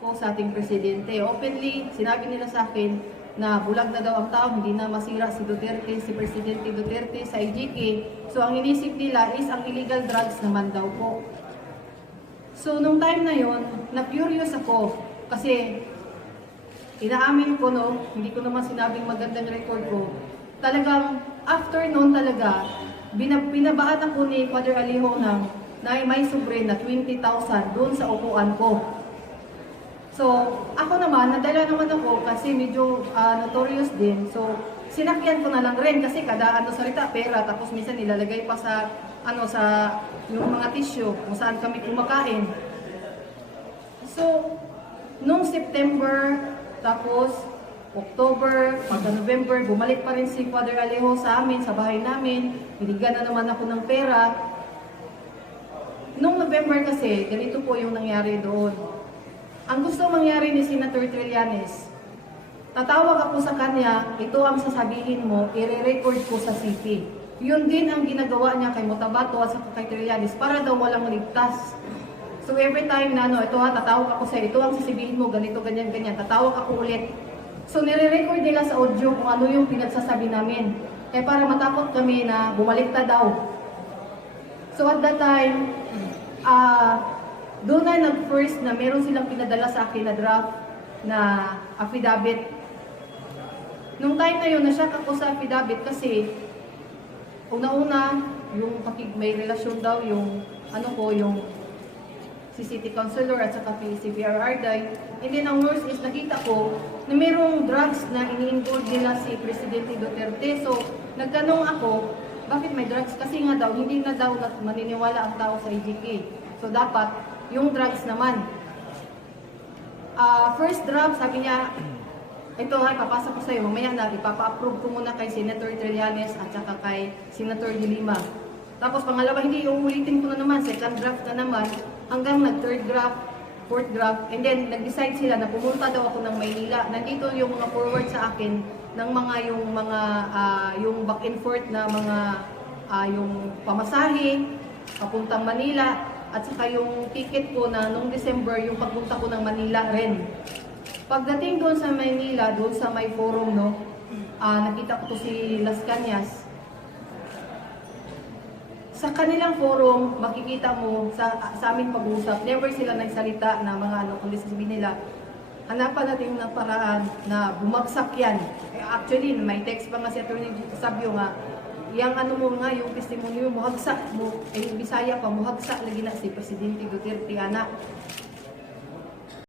ko sa ating presidente. Openly, sinabi nila sa akin na bulag na daw ang tao, hindi na masira si Duterte, si Presidente Duterte sa IGK. So ang inisip nila is ang illegal drugs naman daw po. So nung time na yon, na-curious ako kasi inaamin ko hindi ko naman sinabing magandang record ko. Talagang after noon talaga, binabaat ako ni Father Alejo na may sobre na 20,000 doon sa upuan ko. So, ako naman, nadala naman ako kasi medyo notorious din. So, sinakyan ko na lang rin kasi kada salita pera, tapos minsan nilalagay pa sa sa yung mga tissue kung saan kami kumakain. So, nung September, tapos October, pagka November, bumalik pa rin si Father Alejo sa amin, sa bahay namin. Binigyan na naman ako ng pera. Nung November kasi, ganito po yung nangyari doon. Ang gusto mangyari ni Senator Trillanes, tatawag ako sa kanya, ito ang sasabihin mo, i-record ko sa CP. Yun din ang ginagawa niya kay Motabato at sa kay Trillanes para daw walang ligtas. So every time na ito tatawag ako sa ito ang sasabihin mo, ganito, ganyan, ganyan, tatawag ako ulit. So nire-record nila sa audio kung ano yung pinagsasabi namin. Kaya para matakot kami na bumalik na daw. So at that time, doon na nag-first na meron silang pinadala sa akin na draft na affidavit. Nung time na yun, na-shock ako sa affidavit kasi una-una, yung may relasyon daw yung yung si City Councilor at saka si PRR Day. And then ang worst is nakita ko na mayroong drugs na ini-involve nila si Presidente Duterte. So nagtanong ako, bakit may drugs? Kasi nga daw, hindi na daw maniniwala ang tao sa IGK. So dapat, yung drugs naman. First draft, sabi niya, ito papasok ko sa'yo, mamaya na, ipapa-approve ko muna kay Senator Trillanes at saka kay Senator De Lima. Tapos pangalawa, hindi, uulitin ko na naman, second draft na naman, hanggang nag-third draft, fourth draft, and then nag-decide sila na pumunta daw ako ng Maynila. Nandito yung mga forward sa akin ng yung back and forth na mga yung pamasahe papuntang Manila at saka yung ticket ko na nung December yung pagpunta ko ng Manila rin. Pagdating doon sa Manila, doon sa may forum nakita ko to si Las Cañas. Sa kanilang forum, makikita mo sa amin pag-uusap, never sila nagsalita na mga kundi sasabihin nila, hanapan natin ng paraan na bumagsak yan. Actually, may text pa nga si Atty. Sabio nga, yung yung testimonyo, muhagsak mo, Bisaya pa, muhagsak lagi na si Presidente Duterte, anak.